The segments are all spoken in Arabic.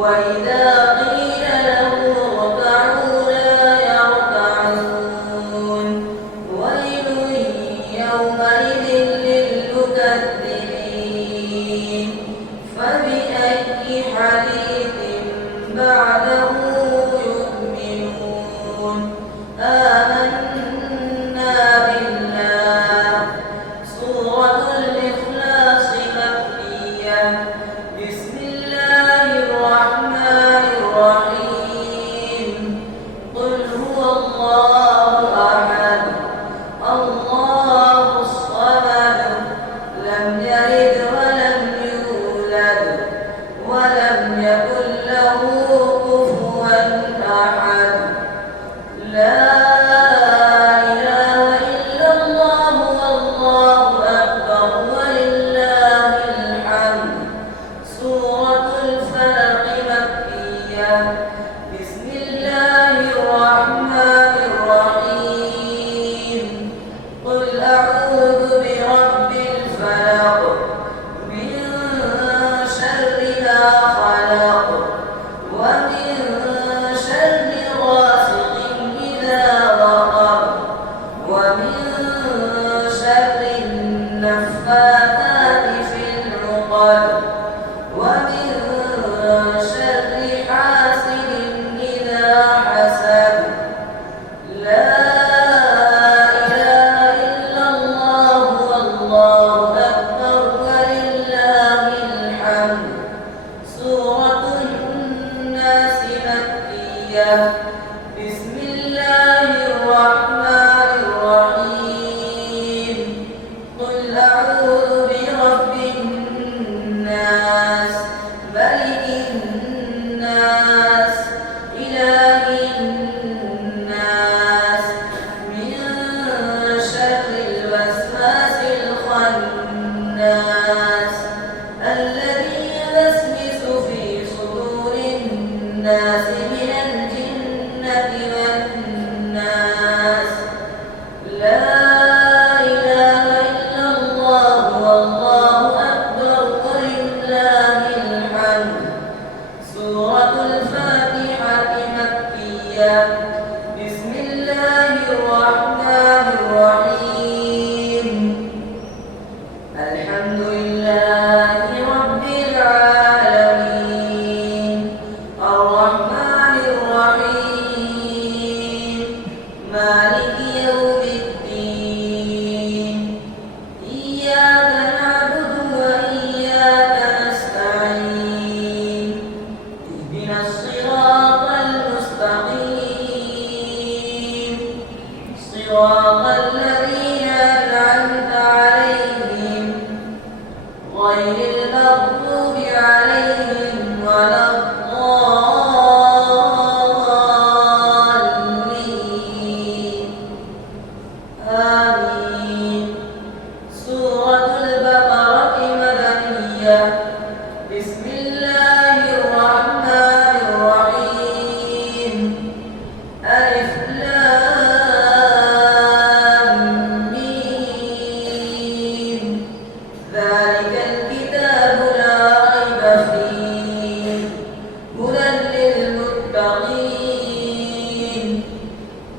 وإذا قيل لهم اركعوا لا يركعون ويل يومئذ للمكذبين فبأي حديث بعده يؤمنون آمنا بالله سورة الإخلاص مكية بسم الله الرحمن الرحيم قل هو الله أحد الله الصمد لم يلد ولم يولد ولم يكن له كفوا أحد لا إله إلا الله والله أكبر ولله الحمد سورة الفلق مكية بسم الله الرحمن الرحيم قل أعوذ برب الفلق من شر ما خلق ومن شر غاسق إذا وقب ومن شر النفاثات في العقد ومن شر حاسد إذا حسد لا إله إلا الله والله أكبر ولله الحمد سورة الناس مكية بسم الله الرحمن الرحيم قل أعوذ برب الناس ملك الناس إله الناس من شر الوسواس الخناس الذي يوسوس في صدور الناس من الجنة والناس لا إله إلا الله والله أكبر ولله الحمد سورة الفاتحة مكية بسم الله الرحمن الرحيم الحمد لله رب العالمين الرحمن الرحيم مالك يوم الدين إياك نعبد وإياك نستعين اهدنا الصراط المستقيم صراط الذين أنعمت عليهم غير المغضوب عليهم ولا الضالين آمين سورة البقرة مدنية بسم الله الرحمن الرحيم ألف لام ميم ذلك الكتاب لا ريب فيه هدى للمتقين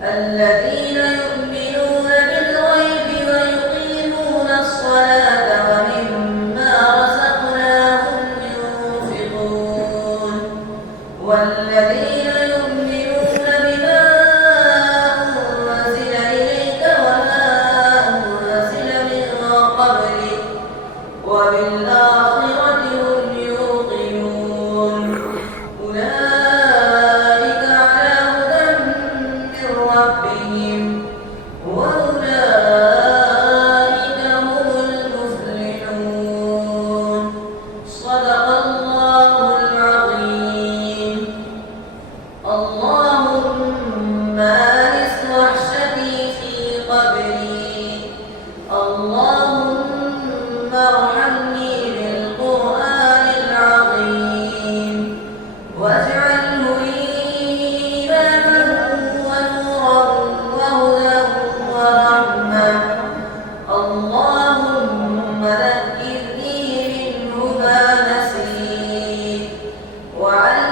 الذين يؤمنون بالغيب ويقيمون الصلاة ومما رزقناهم ينفقون والذين يؤمنون بما أنزل إليك وما أنزل من قبلك وبالآخرة هم يوقنون أولئك على هدى من ربهم وأولئك هم المفلحون صدق الله العظيم اللهم آنس وحشتي في قبري اللهم ارحمني بالقرآن العظيم واجعله لي إماما ونورا وهدى ورحمة اللهم ذكرني منه ما نسيت وعلمني